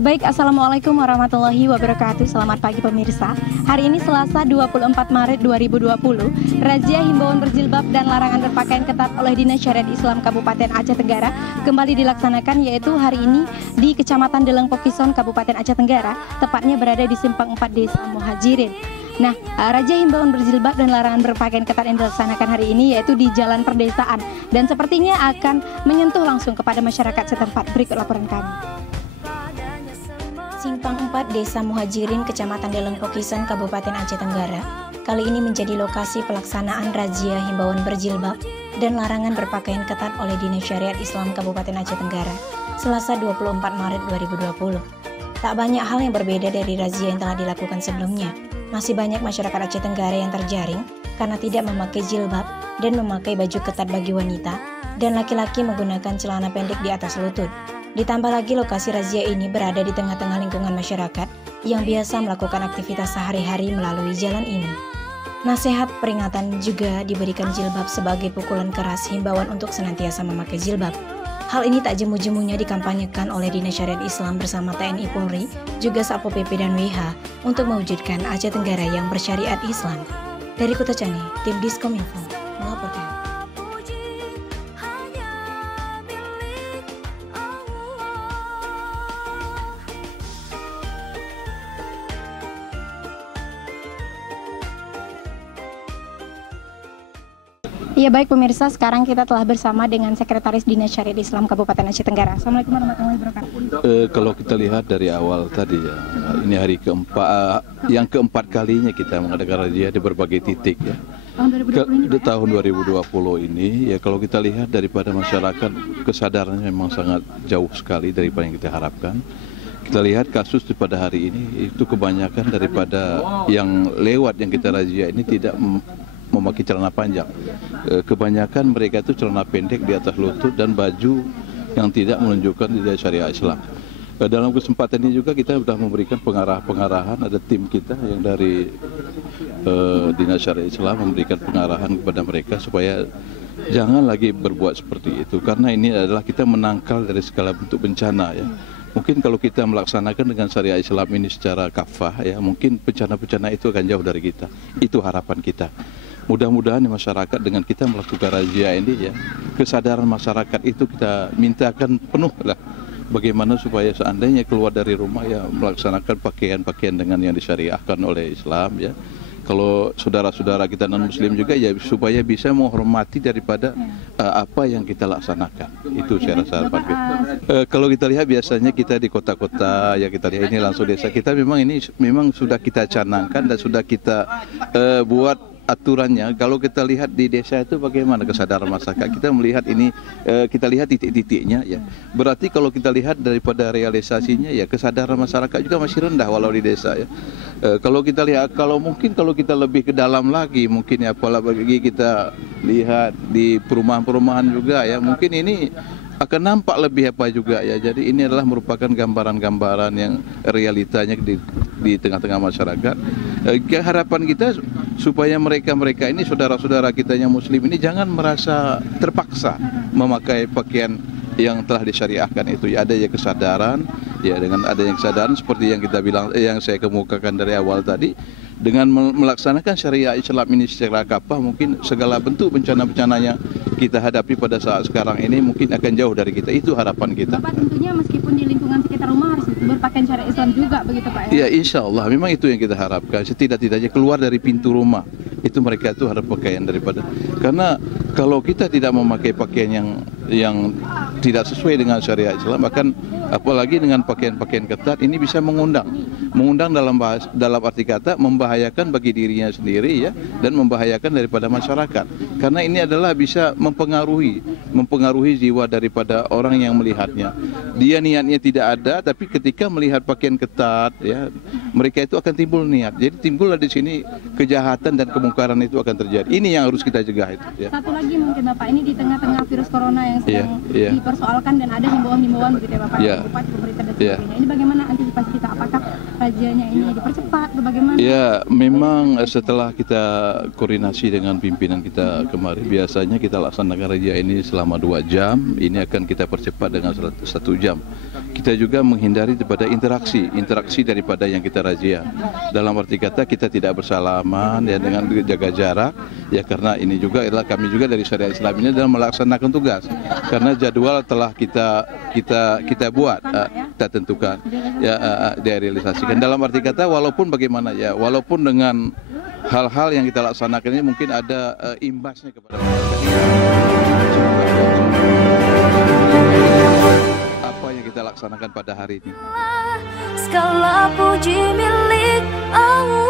Ya baik, Assalamualaikum warahmatullahi wabarakatuh. Selamat pagi pemirsa. Hari ini Selasa 24 Maret 2020, razia himbauan berjilbab dan larangan berpakaian ketat oleh Dinas Syariat Islam Kabupaten Aceh Tenggara kembali dilaksanakan, yaitu hari ini di Kecamatan Deleng Pokison, Kabupaten Aceh Tenggara, tepatnya berada di Simpang 4 Desa Muhajirin. Nah, razia himbauan berjilbab dan larangan berpakaian ketat yang dilaksanakan hari ini yaitu di Jalan Perdesaan, dan sepertinya akan menyentuh langsung kepada masyarakat setempat. Berikut laporan kami. Simpang 4 Desa Muhajirin, Kecamatan Deleng Pokison, Kabupaten Aceh Tenggara, kali ini menjadi lokasi pelaksanaan razia himbauan berjilbab dan larangan berpakaian ketat oleh Dinas Syariat Islam Kabupaten Aceh Tenggara, Selasa 24 Maret 2020. Tak banyak hal yang berbeda dari razia yang telah dilakukan sebelumnya. Masih banyak masyarakat Aceh Tenggara yang terjaring karena tidak memakai jilbab dan memakai baju ketat bagi wanita, dan laki-laki menggunakan celana pendek di atas lutut. Ditambah lagi lokasi razia ini berada di tengah-tengah lingkungan masyarakat yang biasa melakukan aktivitas sehari-hari melalui jalan ini. Nasihat peringatan juga diberikan jilbab sebagai pukulan keras himbauan untuk senantiasa memakai jilbab. Hal ini tak jemu-jemunya dikampanyekan oleh Dinas Syariat Islam bersama TNI Polri, juga Satpol PP dan WH untuk mewujudkan Aceh Tenggara yang bersyariat Islam. Dari Kota Cani, tim Diskominfo melaporkan. Ya baik pemirsa, sekarang kita telah bersama dengan Sekretaris Dinas Syariat Islam Kabupaten Aceh Tenggara. Assalamualaikum warahmatullahi wabarakatuh. Kalau kita lihat dari awal tadi ya, ini hari keempat, yang keempat kalinya kita mengadakan razia di berbagai titik ya. Tahun 2020 ini ya, kalau kita lihat daripada masyarakat, kesadarannya memang sangat jauh sekali daripada yang kita harapkan. Kita lihat kasus pada hari ini itu kebanyakan daripada yang lewat yang kita razia ini tidak memakai celana panjang. Kebanyakan mereka itu celana pendek di atas lutut dan baju yang tidak menunjukkan tidak syariat Islam. Dalam kesempatan ini juga kita sudah memberikan pengarahan, ada tim kita yang dari Dinas Syariat Islam memberikan pengarahan kepada mereka supaya jangan lagi berbuat seperti itu, karena ini adalah kita menangkal dari segala bentuk bencana ya. Mungkin kalau kita melaksanakan dengan syariat Islam ini secara kafah ya, mungkin bencana-bencana itu akan jauh dari kita. Itu harapan kita. Mudah-mudahan masyarakat dengan kita melakukan razia ini ya, kesadaran masyarakat itu kita mintakan penuh lah. Bagaimana supaya seandainya keluar dari rumah ya melaksanakan pakaian-pakaian dengan yang disyariahkan oleh Islam ya. Kalau saudara-saudara kita non-muslim juga ya supaya bisa menghormati daripada apa yang kita laksanakan. Itu saya rasa harapan kita. Kalau kita lihat biasanya kita di kota-kota ya, kita lihat ini langsung desa kita, memang sudah kita canangkan dan sudah kita buat aturannya. Kalau kita lihat di desa itu bagaimana kesadaran masyarakat, kita melihat ini, kita lihat titik-titiknya ya. Berarti kalau kita lihat daripada realisasinya ya, kesadaran masyarakat juga masih rendah walau di desa ya. Kalau kita lihat, kalau kita lebih ke dalam lagi mungkin ya, apalagi kita lihat di perumahan-perumahan juga ya, mungkin ini akan nampak lebih apa juga ya. Jadi ini adalah merupakan gambaran-gambaran yang realitanya di tengah-tengah masyarakat. Harapan kita supaya mereka ini, saudara-saudara kita yang muslim ini, jangan merasa terpaksa memakai pakaian yang telah disyariahkan itu ya. Ada ya kesadaran ya, dengan adanya kesadaran seperti yang kita bilang, yang saya kemukakan dari awal tadi, dengan melaksanakan syariat Islam ini secara kafah, mungkin segala bentuk bencana-bencana yang kita hadapi pada saat sekarang ini mungkin akan jauh dari kita. Itu harapan kita. Bapak tentunya meskipun di lingkungan sekitar rumah harus berpakaian syariat Islam juga begitu Pak ya? Ya insya Allah, memang itu yang kita harapkan. Setidak-tidaknya keluar dari pintu rumah itu mereka itu harus pakaian daripada, karena kalau kita tidak memakai pakaian yang tidak sesuai dengan syariat Islam, bahkan apalagi dengan pakaian-pakaian ketat, ini bisa mengundang dalam arti kata membahayakan bagi dirinya sendiri ya, dan membahayakan daripada masyarakat, karena ini adalah bisa mempengaruhi jiwa daripada orang yang melihatnya. Dia niatnya tidak ada, tapi ketika melihat pakaian ketat ya, mereka itu akan timbul niat. Jadi timbullah di sini kejahatan dan kemungkaran itu akan terjadi. Ini yang harus kita cegah itu ya. Satu lagi mungkin Bapak, ini di tengah-tengah virus corona yang sedang dipersoalkan dan ada himbauan-himbauan begitu ya Bapak, Bupati, pemerintah dan sebagainya. Ini bagaimana antisipasi kita? Apakah razianya ini dipercepat atau bagaimana? Ya, memang setelah kita koordinasi dengan pimpinan kita kemarin, biasanya kita laksanakan razia ini selama 2 jam. Ini akan kita percepat dengan 1 jam. kita juga menghindari daripada interaksi daripada yang kita razia. Dalam arti kata kita tidak bersalaman ya, dengan jaga jarak ya, karena ini juga adalah kami juga dari syariat Islam ini dalam melaksanakan tugas, karena jadwal telah kita buat, kita tentukan ya, direalisasikan. Dalam arti kata walaupun bagaimana ya, walaupun dengan hal-hal yang kita laksanakan ini mungkin ada imbasnya kepada apa yang kita laksanakan pada hari ini. Segala puji milik Allah.